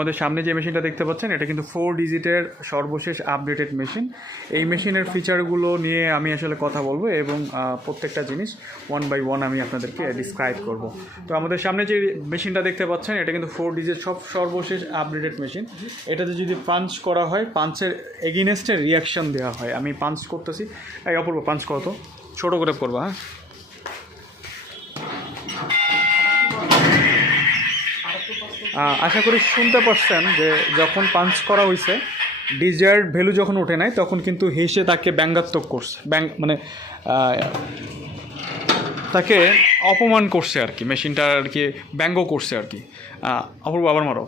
আমাদের সামনে যে মেশিনটা দেখতে পাচ্ছেন এটা কিন্তু 4 ডিজিটের সর্বশেষ আপডেটেড মেশিন। এই মেশিনের ফিচারগুলো নিয়ে আমি আসলে কথা বলবো এবং প্রত্যেকটা জিনিস 1 বাই 1 আমি আপনাদেরকে ডিসক্রাইব করব। তো আমাদের সামনে যে মেশিনটা দেখতে পাচ্ছেন এটা কিন্তু 4 ডিজিট সর্বশেষ আপডেটেড মেশিন। এটাতে যদি পাঞ্চ করা হয়, পাঞ্চের এগেইনস্টে রিয়াকশন দেওয়া হয়। আমি পাঞ্চ করতেছি, এই অপূর্ব পাঞ্চ করো তো, ছোটো করে করবো। হ্যাঁ, আশা করি শুনতে পারছেন যে যখন পাঞ্চ করা হয়েছে ডিজায়ার্ড ভ্যালু যখন ওঠে নাই তখন কিন্তু হেসে তাকে ব্যঙ্গাত্মক করছে, মানে তাকে অপমান করছে আর কি, মেশিনটা আর কি ব্যঙ্গ করছে আর কি। অপূর্ব আবার মারো।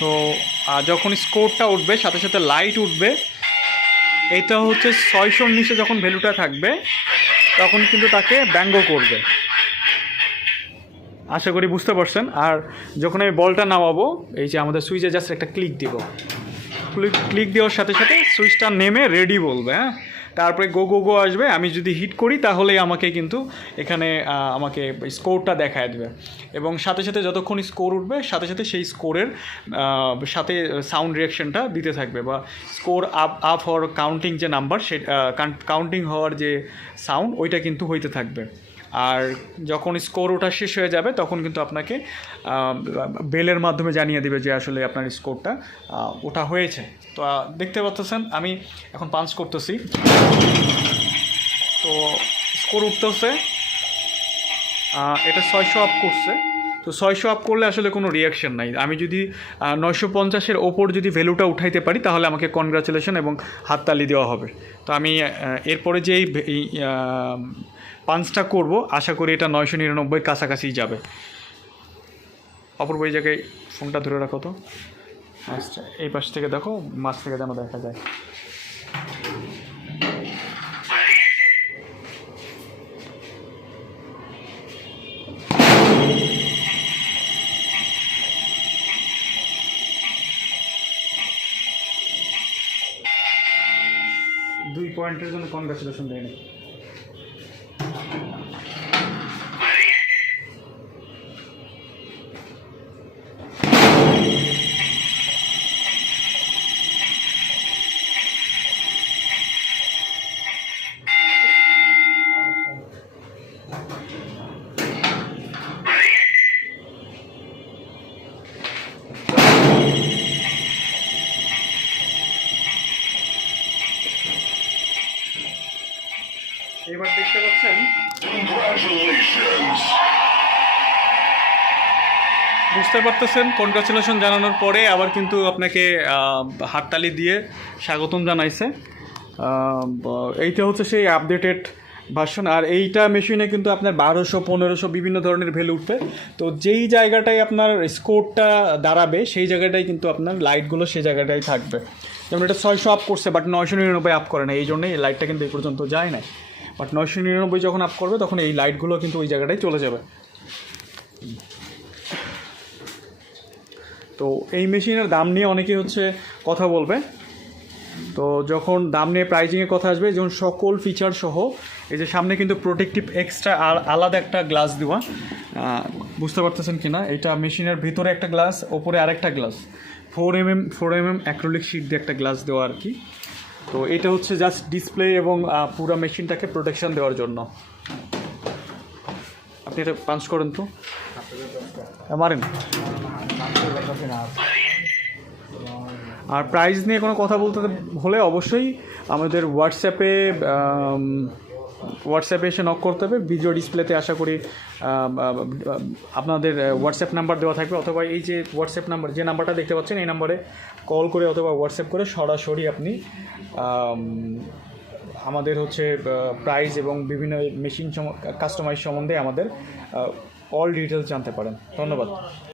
তো যখন স্কোরটা উঠবে সাথে সাথে লাইট উঠবে, এটা হচ্ছে 600-র নিচে যখন ভ্যালুটা থাকবে তখন কিন্তু তাকে ব্যঙ্গ করবে। আশা করি বুঝতে পারছেন। আর যখন আমি বলটা নামাবো, এই যে আমাদের সুইচে জাস্ট একটা ক্লিক দিব, ক্লিক দেওয়ার সাথে সাথে সুইচটা নেমে রেডি বলবে। হ্যাঁ, তারপরে গো গো গো আসবে। আমি যদি হিট করি তাহলেই আমাকে কিন্তু এখানে আমাকে স্কোরটা দেখায় দেবে এবং সাথে সাথে যতক্ষণ স্কোর উঠবে সাথে সাথে সেই স্কোরের সাথে সাউন্ড রিয়াকশনটা দিতে থাকবে, বা স্কোর আপ হওয়ার কাউন্টিং যে নাম্বার, সে কাউন্টিং হওয়ার যে সাউন্ড ওইটা কিন্তু হইতে থাকবে। আর যখন স্কোর ওঠা শেষ হয়ে যাবে তখন কিন্তু আপনাকে বেলের মাধ্যমে জানিয়ে দেবে যে আসলে আপনার স্কোরটা ওঠা হয়েছে। তো দেখতে পাচ্ছেন আমি এখন পাঞ্চ করতেছি, তো স্কোর উঠতেছে। এটা 600 আপ করছে। তো 600 আপ করলে আসলে কোনো রিয়াকশন নাই। আমি যদি 950-এর ওপর যদি ভ্যালুটা উঠাইতে পারি তাহলে আমাকে কনগ্রাচুলেশন এবং হাততালি দেওয়া হবে। তো আমি এরপরে যেই পাঞ্চটা করব আশা করি এটা 999 কাছাকাছি যাবে। অপূর্ব এই জায়গায় ফোনটা ধরে রাখো তো। আচ্ছা, এই পাশ থেকে দেখো, মাছ থেকে যেন দেখা যায়। দুই পয়েন্টের জন্য কনগ্রাচুলেশন দেয় না। এবার দেখতে পাচ্ছেন বুঝতে পারতেছেন, কনগ্রাচুলেশন জানানোর পরে আবার কিন্তু আপনাকে হাততালি দিয়ে স্বাগতম জানাইছে। এইটা হচ্ছে সেই আপডেটেড ভার্সন। আর এইটা মেশিনে কিন্তু আপনার 1200, 1500 বিভিন্ন ধরনের ভ্যালু উঠবে। তো যেই জায়গাটায় আপনার স্কোরটা দাঁড়াবে সেই জায়গাটাই কিন্তু আপনার লাইটগুলো সেই জায়গাটাই থাকবে। যেমন এটা 600 আপ করছে বাট 999 আপ করে না, এই জন্যই এই লাইটটা কিন্তু এই পর্যন্ত যায় না। বাট 999 যখন আপ করবে তখন এই লাইটগুলো কিন্তু ওই জায়গাটায় চলে যাবে। তো এই মেশিনের দাম নিয়ে অনেকেই হচ্ছে কথা বলবে। তো যখন দাম নিয়ে প্রাইজিংয়ের কথা আসবে, যেমন সকল ফিচার সহ এই যে সামনে কিন্তু প্রোটেক্টিভ এক্সট্রা আলাদা একটা গ্লাস দেওয়া, বুঝতে পারতেছেন কি না, এটা মেশিনের ভিতরে একটা গ্লাস, ওপরে আরেকটা গ্লাস, 4mm অ্যাক্রিলিক শিট দিয়ে একটা গ্লাস দেওয়া আর কি। তো এটা হচ্ছে জাস্ট ডিসপ্লে এবং পুরো মেশিনটাকে প্রোটেকশন দেওয়ার জন্য। আপনি এটা পাঞ্চ করেন তো, মারেন। আর প্রাইস নিয়ে কোনো কথা বলতে হলে অবশ্যই আমাদের হোয়াটসঅ্যাপে এসে নক করতে হবে। ভিডিও ডিসপ্লেতে আশা করি আপনাদের হোয়াটসঅ্যাপ নাম্বার দেওয়া থাকবে, অথবা এই যে হোয়াটসঅ্যাপ নাম্বার, যে নাম্বারটা দেখতে পাচ্ছেন এই নাম্বারে কল করে অথবা হোয়াটসঅ্যাপ করে সরাসরি আপনি আমাদের হচ্ছে প্রাইস এবং বিভিন্ন মেশিন কাস্টমাইজ সম্বন্ধে আমাদের অল ডিটেলস জানতে পারেন। ধন্যবাদ।